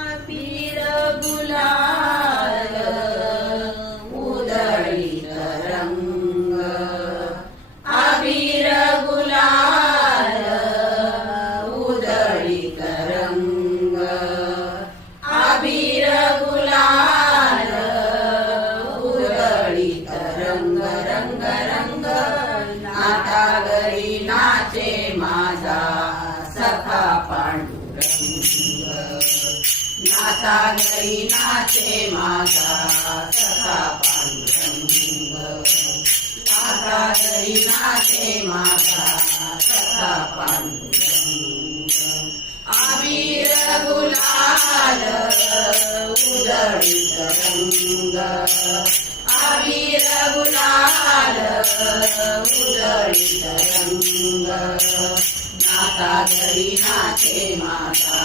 अबीर गुलाल उधळीत रंग, अबीर गुलाल उधळीत रंग, अबीर गुलाल उधळीत रंग, रंग रंग नाता घरी नाचे माझा सखा पांडुरंग, नाता घरी नाचे माझा सखा पांडुरंग, नाता घरी नाचे माझा सखा पांडुरंग, अबीर गुलाल उधळीत रंग, अबीर गुलाल उधळीत रंग, नाता घरी नाचे माझा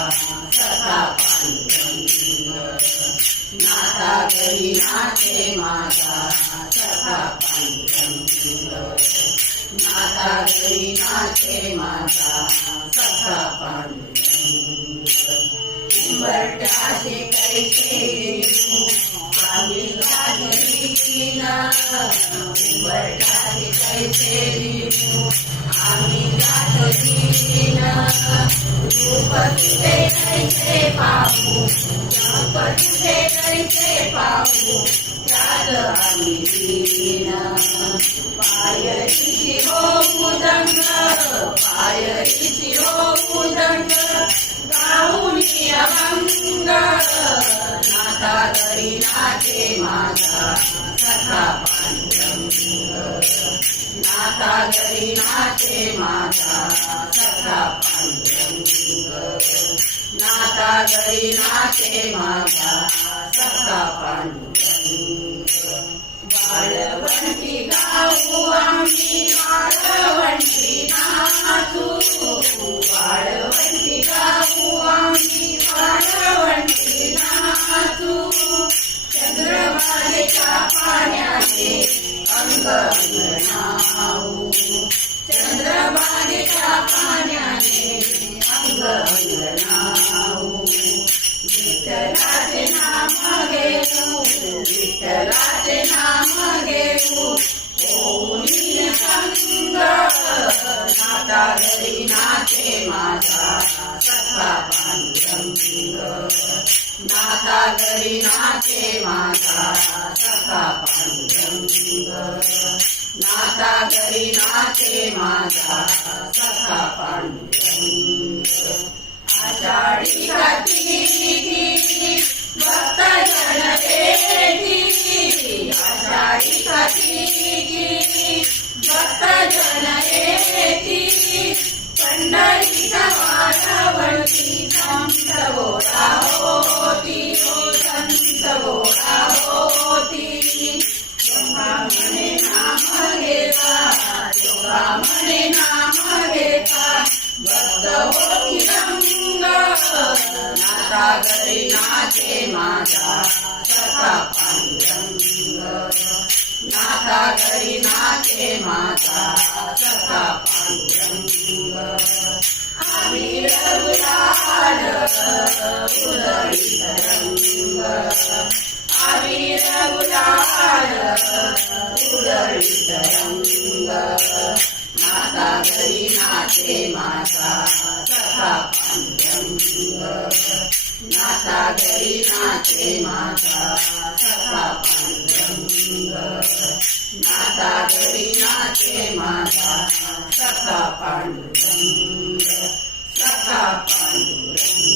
सखा पांडुरंग, नाता घरी नाचे माझा सखा पांडुरंग, नाता घरी नाचे माझा सखा पांडुरंग, उंबरठ्याचे कैसे आम्ही गाठीन, उंबरठ्याचे कैसे आम्ही गाठीन, रूप तुझे कैसे पाहू, रूप तुझे कैसे पाहू, त्यात आम्ही दीन, पायरीची हो मृदंग, पायरीची हो मृदंग, गाऊनी अभंग, नाता घरी नाचे माझा सखा पांडुरंग, नाता घरी नाचे माझा सखा पांडुरंग, नाता घरी नाचे माझा सखा पांडुरंग, वाळवंटी गाऊ आम्ही वाळवंटी नाचू, वाळवंटी गाऊ आम्ही वाळवंटी नाचू, चंद्रभागेच्या पाण्याने अंग अंगणाऊ, चंद्रभागेच्या पाण्याने अंग अंगणाऊ, विठ्ठलाचे नाम घेऊ, विठ्ठलाचे नाम घेऊ, ओनी संग, नाता घरी नाचे माझा सखा पांडुरंग, नाता घरी नाचे माझा सखा पांडुरंग, नाता घरी नाचे माझा सखा पांडुरंग, आषाढी कार्तिकी भक्त जन येती, आषाढी कार्तिकी भक्त जन येती, पंढरीत वाळवंटी संत गोळा होती, संत गोळा होती, योगा म्हणे नाम घेता, योगा म्हणे नाम घेता, भक्त होती रंग, नाता घरी नाचे माझा सखा पांडुरंग, नाता घरी नाचे माझा सखा पांडुरंग, अबीर गुलाल उधळीत रंग, अबीर गुलाल उधळीत रंग, नाता घरी नाचे माझा सखा पांडुरंग, नाता घरी नाचे माझा सखा पांडुरंग, नाता घरी नाचे माझा सखा पांडुरंग, सखा पांडुरंग.